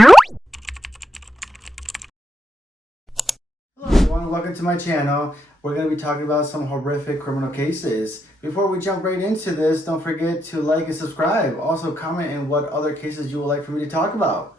Hello everyone, welcome to my channel. We're going to be talking about some horrific criminal cases. Before we jump right into this, don't forget to like and subscribe. Also comment in what other cases you would like for me to talk about.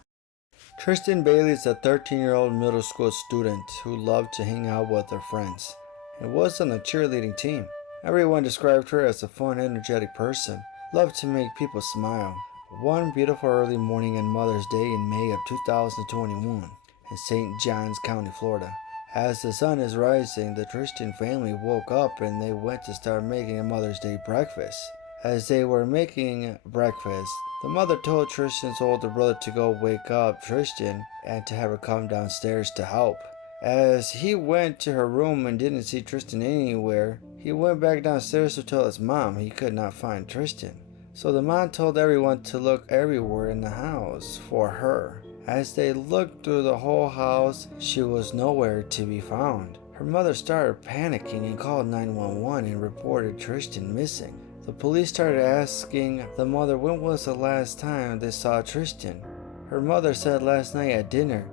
Tristyn Bailey is a 13-year-old middle school student who loved to hang out with her friends and was on the cheerleading team. Everyone described her as a fun, energetic person, loved to make people smile. One beautiful early morning on Mother's Day in May of 2021 in St. Johns County, Florida. As the sun is rising, the Tristyn family woke up and they went to start making a Mother's Day breakfast. As they were making breakfast, the mother told Tristyn's older brother to go wake up Tristyn and to have her come downstairs to help. As he went to her room and didn't see Tristyn anywhere, he went back downstairs to tell his mom he could not find Tristyn. So the mom told everyone to look everywhere in the house for her. As they looked through the whole house, she was nowhere to be found. Her mother started panicking and called 911 and reported Tristyn missing. The police started asking the mother when was the last time they saw Tristyn. Her mother said last night at dinner.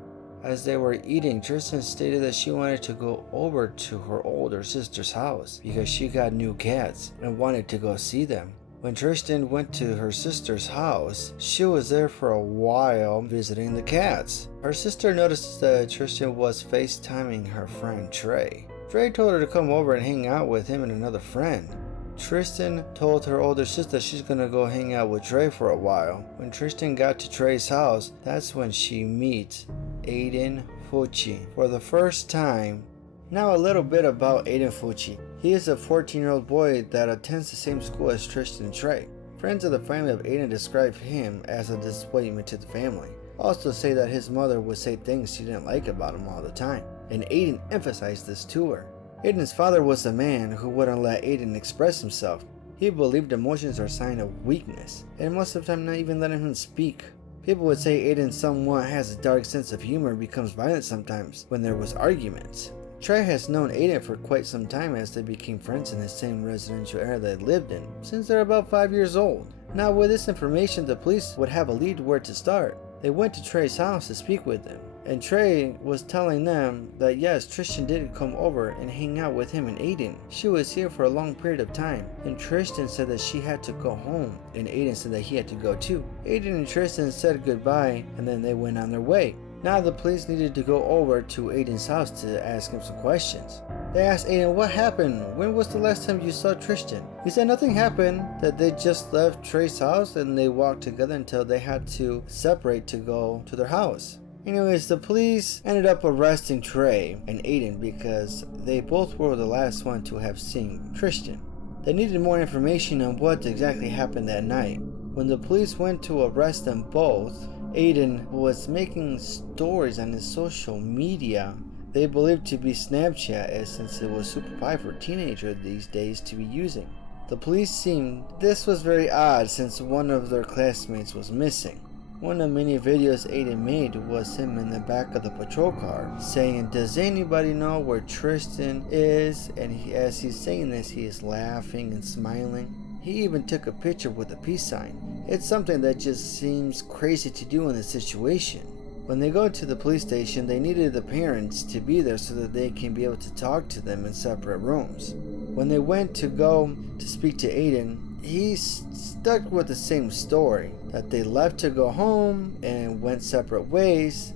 As they were eating, Tristyn stated that she wanted to go over to her older sister's house because she got new cats and wanted to go see them. When Tristyn went to her sister's house, she was there for a while visiting the cats. Her sister noticed that Tristyn was FaceTiming her friend Trey. Trey told her to come over and hang out with him and another friend. Tristyn told her older sister she's gonna go hang out with Trey for a while. When Tristyn got to Trey's house, that's when she meets Aiden Fucci for the first time. Now a little bit about Aiden Fucci. He is a 14-year-old boy that attends the same school as Tristyn and Trey. Friends of the family of Aiden describe him as a disappointment to the family. Also say that his mother would say things she didn't like about him all the time, and Aiden emphasized this to her. Aiden's father was a man who wouldn't let Aiden express himself. He believed emotions are a sign of weakness, and most of the time not even letting him speak. People would say Aiden somewhat has a dark sense of humor and becomes violent sometimes when there was arguments. Trey has known Aiden for quite some time as they became friends in the same residential area they lived in since they're about 5 years old. Now with this information, the police would have a lead where to start. They went to Trey's house to speak with him, and Trey was telling them that yes, Tristyn did come over and hang out with him and Aiden. She was here for a long period of time, and Tristyn said that she had to go home, and Aiden said that he had to go too. Aiden and Tristyn said goodbye, and then they went on their way. Now the police needed to go over to Aiden's house to ask him some questions. They asked Aiden, what happened? When was the last time you saw Tristyn? He said nothing happened, that they just left Trey's house and they walked together until they had to separate to go to their house. Anyways, the police ended up arresting Trey and Aiden because they both were the last one to have seen Tristyn. They needed more information on what exactly happened that night. When the police went to arrest them both, Aiden was making stories on his social media they believed to be Snapchat, since it was super popular for teenagers these days to be using. The police seemed this was very odd since one of their classmates was missing. One of many videos Aiden made was him in the back of the patrol car saying, does anybody know where Tristyn is? And as he's saying this, he is laughing and smiling. He even took a picture with a peace sign. It's something that just seems crazy to do in this situation. When they go to the police station, they needed the parents to be there so that they can be able to talk to them in separate rooms. When they went to go to speak to Aiden, he stuck with the same story, that they left to go home and went separate ways.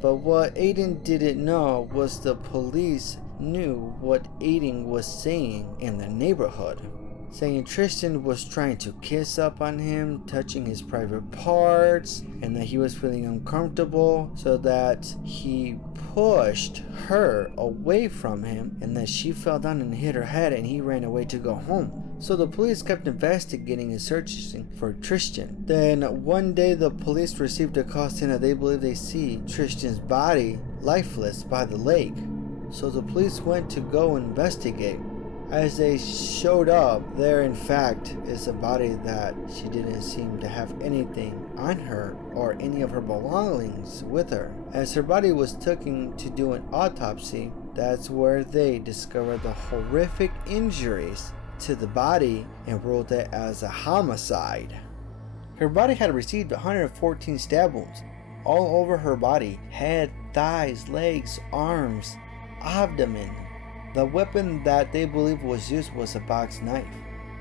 But what Aiden didn't know was the police knew what Aiden was saying in the neighborhood. Saying Tristyn was trying to kiss up on him, touching his private parts, and that he was feeling uncomfortable, so that he pushed her away from him, and that she fell down and hit her head, and he ran away to go home. So the police kept investigating and searching for Tristyn. Then one day the police received a call saying that they believe they see Tristyn's body lifeless by the lake. So the police went to go investigate. As they showed up, there in fact is a body that she didn't seem to have anything on her or any of her belongings with her. As her body was taken to do an autopsy, that's where they discovered the horrific injuries to the body and ruled it as a homicide. Her body had received 114 stab wounds. all over her body: head, thighs, legs, arms, abdomen. The weapon that they believe was used was a box knife.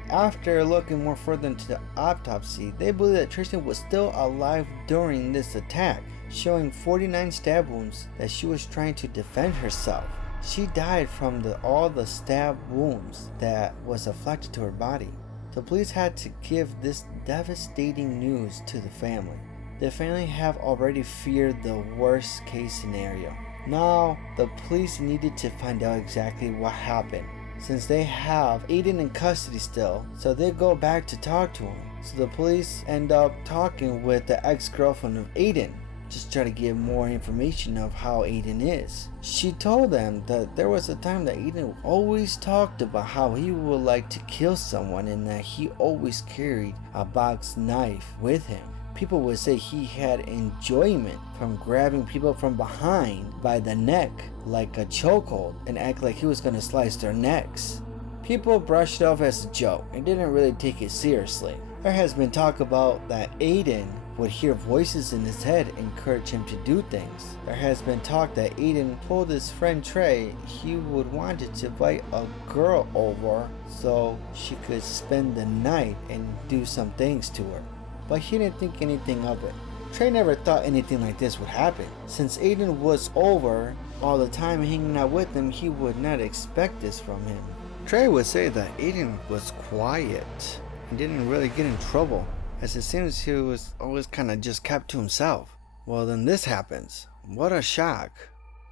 After looking more further into the autopsy, they believe that Tristyn was still alive during this attack, showing 49 stab wounds that she was trying to defend herself. She died from all the stab wounds that was afflicted to her body. The police had to give this devastating news to the family. The family have already feared the worst case scenario. Now, the police needed to find out exactly what happened, since they have Aiden in custody still, so they go back to talk to him. So the police end up talking with the ex-girlfriend of Aiden, just try to get more information of how Aiden is. She told them that there was a time that Aiden always talked about how he would like to kill someone and that he always carried a box knife with him. People would say he had enjoyment from grabbing people from behind by the neck like a chokehold and act like he was going to slice their necks. People brushed it off as a joke and didn't really take it seriously. There has been talk about that Aiden would hear voices in his head encourage him to do things. There has been talk that Aiden told his friend Trey he would wanted to invite a girl over so she could spend the night and do some things to her, but he didn't think anything of it. Trey never thought anything like this would happen. Since Aiden was over all the time hanging out with him, he would not expect this from him. Trey would say that Aiden was quiet and didn't really get in trouble, as it seems he was always kind of just kept to himself. Well, then this happens. What a shock.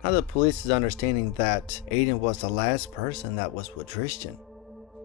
Now the police is understanding that Aiden was the last person that was with Tristyn.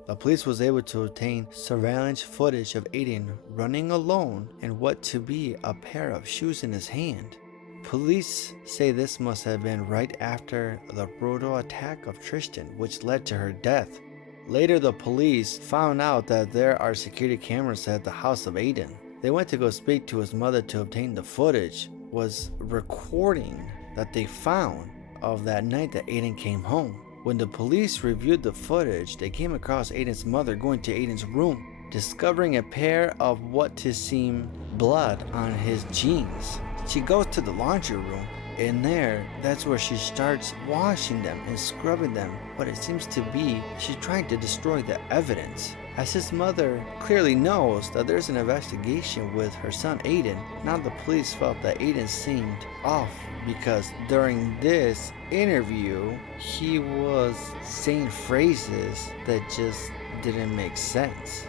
The police was able to obtain surveillance footage of Aiden running alone and what to be a pair of shoes in his hand. Police say this must have been right after the brutal attack of Tristyn, which led to her death. Later, the police found out that there are security cameras at the house of Aiden. They went to go speak to his mother to obtain the footage, was recording that they found of that night that Aiden came home. When the police reviewed the footage, they came across Aiden's mother going to Aiden's room, discovering a pair of what to seem blood on his jeans. She goes to the laundry room. In there, that's where she starts washing them and scrubbing them. What it seems to be, she's trying to destroy the evidence. As his mother clearly knows that there's an investigation with her son Aiden, now the police felt that Aiden seemed off because during this interview, he was saying phrases that just didn't make sense.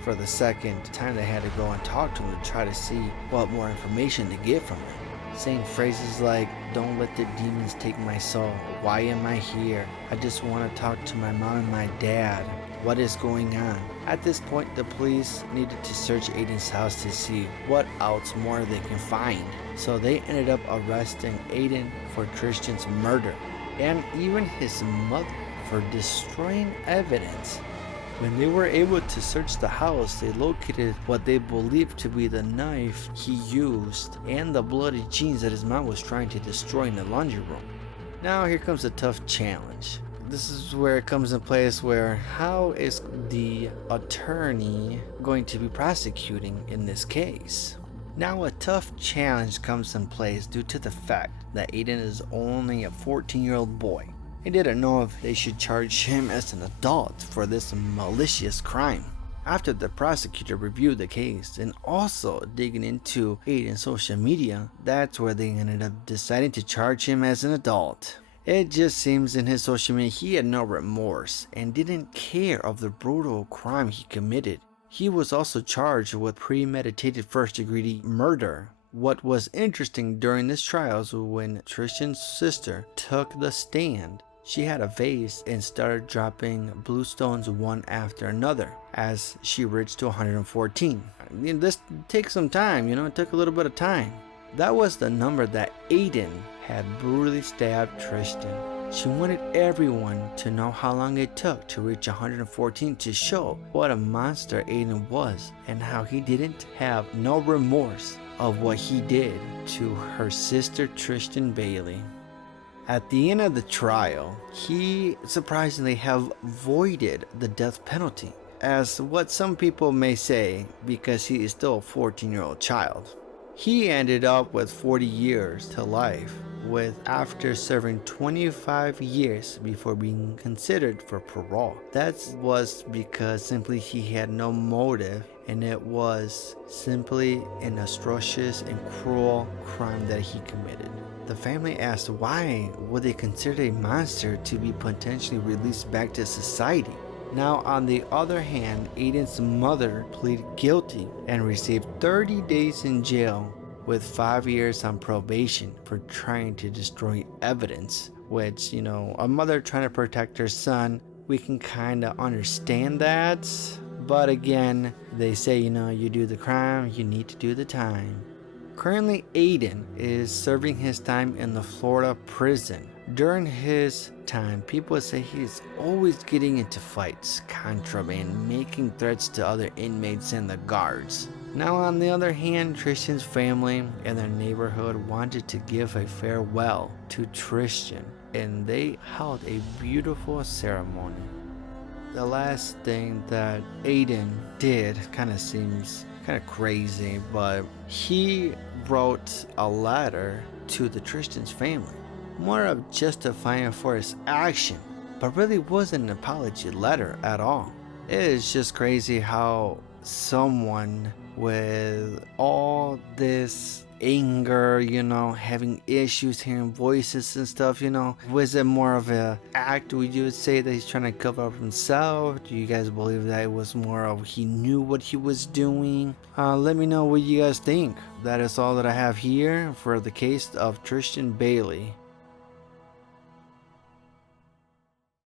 For the second time, they had to go and talk to him to try to see what more information to get from him. Saying phrases like, "Don't let the demons take my soul. Why am I here? I just want to talk to my mom and my dad. What is going on?" At this point, the police needed to search Aiden's house to see what else more they can find. So they ended up arresting Aiden for Tristyn's murder and even his mother for destroying evidence. When they were able to search the house, they located what they believed to be the knife he used and the bloody jeans that his mom was trying to destroy in the laundry room. Now here comes a tough challenge. This is where it comes in place where how is the attorney going to be prosecuting in this case? Now a tough challenge comes in place due to the fact that Aiden is only a 14-year-old boy. They didn't know if they should charge him as an adult for this malicious crime. After the prosecutor reviewed the case and also digging into Aiden's social media, that's where they ended up deciding to charge him as an adult. It just seems in his social media he had no remorse and didn't care of the brutal crime he committed. He was also charged with premeditated first-degree murder. What was interesting during this trial was when Tristyn's sister took the stand, she had a vase and started dropping blue stones one after another as she reached to 114. This takes some time, it took a little bit of time. That was the number that Aiden had brutally stabbed Tristyn. She wanted everyone to know how long it took to reach 114 to show what a monster Aiden was and how he didn't have no remorse of what he did to her sister Tristyn Bailey. At the end of the trial, he surprisingly have voided the death penalty, as what some people may say because he is still a 14-year-old child. He ended up with 40 years to life, with after serving 25 years before being considered for parole. That was because simply he had no motive, and it was simply an atrocious and cruel crime that he committed. The family asked why would they consider a monster to be potentially released back to society. Now, on the other hand, Aiden's mother pleaded guilty and received 30 days in jail with 5 years on probation for trying to destroy evidence, which, a mother trying to protect her son, we can kind of understand that. But again, they say, you do the crime, you need to do the time. Currently, Aiden is serving his time in the Florida prison. During his time, people say he's always getting into fights, contraband, making threats to other inmates and the guards. Now, on the other hand, Tristyn's family and their neighborhood wanted to give a farewell to Tristyn, and they held a beautiful ceremony. The last thing that Aiden did kind of seems kind of crazy, but he wrote a letter to the Tristyn's family, more of justifying for his action, but really wasn't an apology letter at all. It is just crazy how someone with all this anger, having issues hearing voices and stuff, was it more of a act? Would you say that he's trying to cover up himself? Do you guys believe that it was more of he knew what he was doing? Let me know what you guys think. That is all that I have here for the case of Tristyn Bailey.